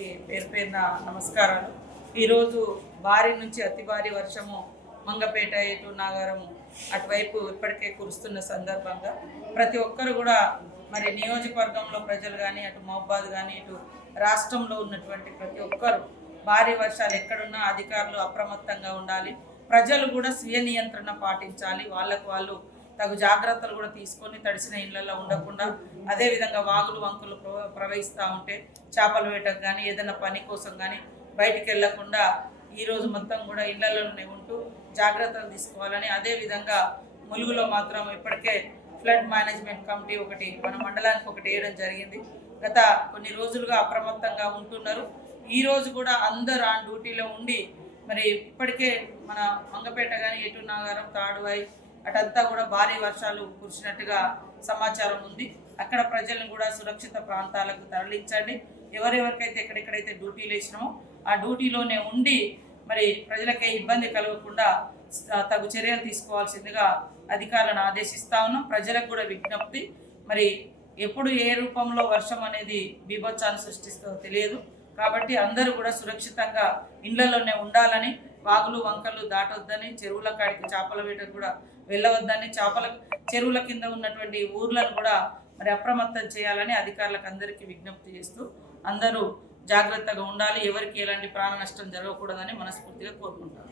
పేరు పేరున నమస్కారాలు. ఈరోజు భారీ నుంచి అతి భారీ వర్షము మంగపేట ఇటు నాగారం అటువైపు ఇప్పటికే కురుస్తున్న సందర్భంగా ప్రతి ఒక్కరు కూడా మరి నియోజకవర్గంలో ప్రజలు కానీ అటు మహబాద్ కానీ ఇటు రాష్ట్రంలో ఉన్నటువంటి ప్రతి ఒక్కరు భారీ వర్షాలు ఎక్కడున్నా అధికారులు అప్రమత్తంగా ఉండాలి. ప్రజలు కూడా స్వీయ నియంత్రణ పాటించాలి. వాళ్ళకు వాళ్ళు తగు జాగ్రత్తలు కూడా తీసుకొని తడిసిన ఇళ్లలో ఉండకుండా, అదేవిధంగా వాగులు వంకులు ప్రవహిస్తూ ఉంటే చేపల వేటకు కానీ ఏదైనా పని కోసం కానీ బయటికి వెళ్లకుండా ఈరోజు మొత్తం కూడా ఇళ్లలోనే ఉంటూ జాగ్రత్తలు తీసుకోవాలని, అదేవిధంగా ములుగులో మాత్రం ఇప్పటికే ఫ్లడ్ మేనేజ్మెంట్ కమిటీ ఒకటి మన మండలానికి ఒకటి వేయడం జరిగింది. గత కొన్ని రోజులుగా అప్రమత్తంగా ఉంటున్నారు. ఈరోజు కూడా అందరూ ఆ డ్యూటీలో ఉండి మరి ఇప్పటికే మన మంగపేట కానీ ఎటు నాగారం తాడువాయి అటంతా కూడా భారీ వర్షాలు కురిసినట్టుగా సమాచారం ఉంది. అక్కడ ప్రజలను కూడా సురక్షిత ప్రాంతాలకు తరలించండి. ఎవరెవరికైతే ఎక్కడెక్కడైతే డ్యూటీలు వేసినామో ఆ డ్యూటీలోనే ఉండి మరి ప్రజలకే ఇబ్బంది కలగకుండా తగు చర్యలు తీసుకోవాల్సిందిగా అధికారులను ఆదేశిస్తా ఉన్నాం. ప్రజలకు కూడా విజ్ఞప్తి, మరి ఎప్పుడు ఏ రూపంలో వర్షం అనేది బీభత్సాన్ని సృష్టిస్తుందో తెలియదు కాబట్టి అందరూ కూడా సురక్షితంగా ఇళ్లలోనే ఉండాలని, వాగులు వంకలు దాటొద్దని, చెరువుల కాడికి చేపల వేటకు కూడా వెళ్ళవద్దని, చెరువుల కింద ఉన్నటువంటి ఊర్లను కూడా మరి అప్రమత్తం చేయాలని అధికారులకు అందరికీ విజ్ఞప్తి చేస్తూ అందరూ జాగ్రత్తగా ఉండాలి. ఎవరికి ఎలాంటి ప్రాణ నష్టం జరగకూడదని మనస్ఫూర్తిగా కోరుకుంటారు.